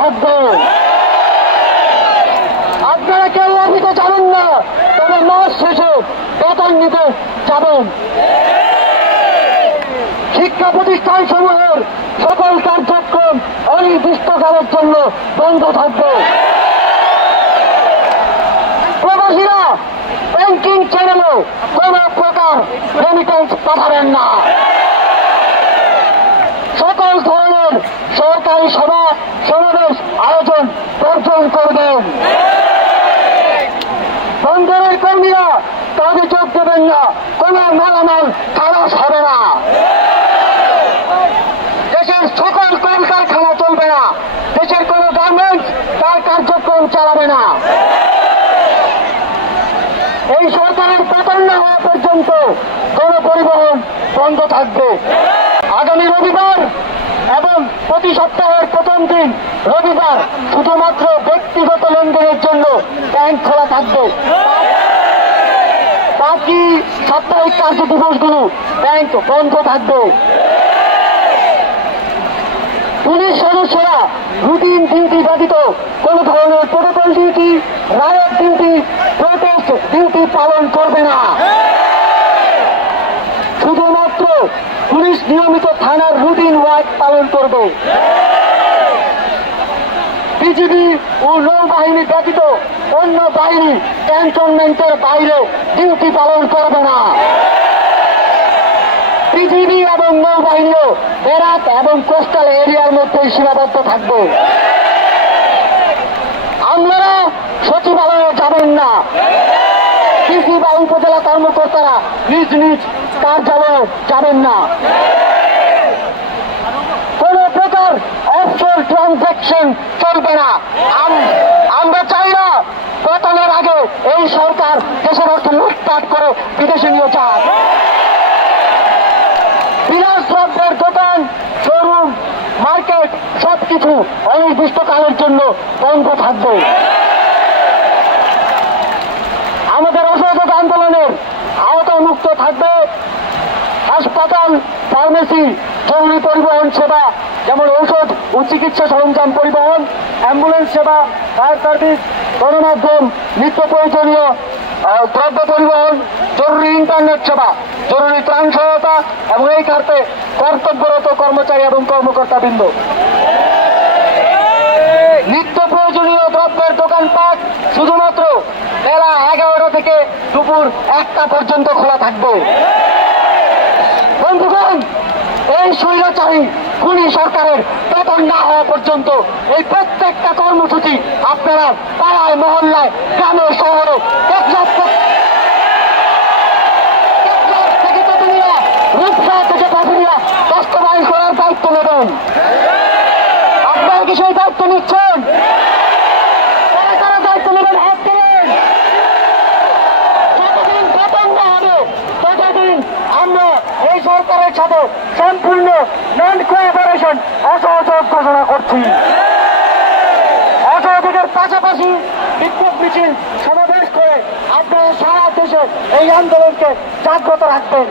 থাকবে। আপনারা কেউ অফিসে যাবেন না, তবে মাস শেষে বেতন নিতে যাবেন। শিক্ষা প্রতিষ্ঠান সমূহের সকল কার্যক্রম অনির্দিষ্টকালের জন্য বন্ধ থাকবে। প্রবাসীরা ব্যাংকিং চ্যানেলে কোন প্রকার রেমিটেন্স পাঠাবেন না। সকল ধরনের সরকারি সভা সমাবেশ আয়োজন বর্জন করবেন। বন্দরের কর্মীরা কাজে যোগ দেবেন না, কোন মালামাল খালাস হবে না। দেশের সকল কলকারখানা চলবে না, দেশের কোন গার্মেন্টস তার কার্যক্রম চালাবে না। এই সরকারের পতন না হওয়া পর্যন্ত গণপরিবহন বন্ধ থাকবে। আগামী রবিবার এবং প্রতি সপ্তাহের প্রথম দিন রবিবার শুধুমাত্র ব্যক্তিগত লেনদেনের জন্য ব্যাংক খোলা থাকবে। বাকি সাপ্তাহিক কার্য দিবসগুলো ব্যাংক বন্ধ থাকবে। পুলিশ সদস্যরা রুটিন ডিউটি ব্যতীত কোন ধরনের প্রোটোকল ডিউটি, রায়ত ডিউটি, প্রোটেস্ট ডিউটি পালন করবে না। শুধুমাত্র পুলিশ নিয়মিত থানার রুটিন ওয়ার্ক পালন করবে। বিজিবি ও নৌবাহিনী ব্যতীত অন্য বাহিনী ক্যান্টনমেন্টের বাইরে ডিউটি পালন করবে না। বিজিবি এবং নৌবাহিনীও বেরাত এবং কোস্টাল এরিয়ার মধ্যে সীমাবদ্ধ থাকবে। আপনারা সচিবালয়ে যাবেন না, ডিসি বা উপজেলা কর্মকর্তারা নিজ নিজ কার্যালয়ে যাবেন না। কোন প্রকার অফশোর ট্রানজাকশন চলবে না। আমরা চাই না পতনের আগে এই সরকার দেশের অর্থ লুটপাট করে বিদেশে নিয়ে যাক। বিলাস দ্রব্যের দোকান, শোরুম, মার্কেট সবকিছু অনির্দিষ্টকালের জন্য বন্ধ থাকবে। আমাদের অসহযোগ আন্দোলনের আওতামুক্ত থাকবে হাসপাতাল, ফার্মেসি, জরুরি পরিবহন সেবা যেমন ঔষধ ও চিকিৎসা সরঞ্জাম পরিবহন, অ্যাম্বুলেন্স সেবা, ফায়ার সার্ভিস, গণমাধ্যম, নিত্য প্রয়োজনীয় দ্রব্য পরিবহন, জরুরি ইন্টারনেট সেবা, জরুরি ত্রাণ সহায়তা এবং এই খাতে কর্তব্যরত কর্মচারী এবং কর্মকর্তাবৃন্দ। নিত্য প্রয়োজনীয় দ্রব্যের দোকানপাট শুধুমাত্র বেলা 11টা থেকে দুপুর 1টা পর্যন্ত খোলা থাকবে। বন্ধুগণ, এই স্বৈরাচারী খুনি সরকারের পতন না হওয়া পর্যন্ত এই প্রত্যেকটা কর্মসূচি আপনারা পাড়ায়, মহল্লায়, গ্রামে, শহরে, থেকে তেতুলিয়া, রূপসা থেকে পাথুরিয়া বাস্তবায়ন করার দায়িত্ব নেবেন। আপনারা কি সেই দায়িত্ব নিচ্ছেন? কারা দায়িত্ব নেবেন? হাত তোলেন। যতদিন পতন না হবে ততদিন আমরা এই সরকারের সাথে সম্পূর্ণ নন কোঅপারেশন অসহযোগ ঘোষণা করছি। অসহযোগের পাশাপাশি বিক্ষোভ মিছিল সমাবেশ করে আপনারা সারা দেশে এই আন্দোলনকে জাগ্রত রাখবেন।